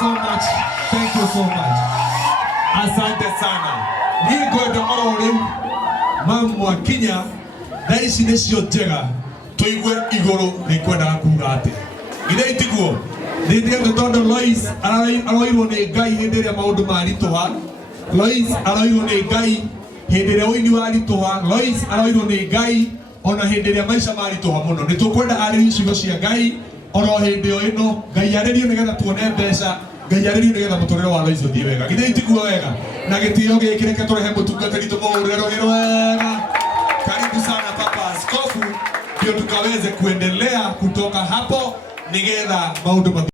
so much. Thank you so much. Asante sana. Ningwenda marore mamwa kinya thaici nicio njega tuigue iguru nikwenda kuga ati ire itiguo ndinde tondu Loise aroirwo ni Ngai hindi ria maundu marituha. Loise aroirwo ni Ngai hindi ria uini warituha. Loise aroirwo ni Ngai ona hindi ria maica marituha muno. Nitukwenda ari ciugo cia Ngai oro hindi ino Ngai aririo nigetha tuone mbeca. Ngai aririo nigetha muturire wa Loise uthie wega. Ire itiguo wega na gitio giki reke turehe mutungatiri tumuhurire rohero wega. Karibu sana Papa Askofu, ndio tukaweze kuendelea kutoka hapo nigetha maundu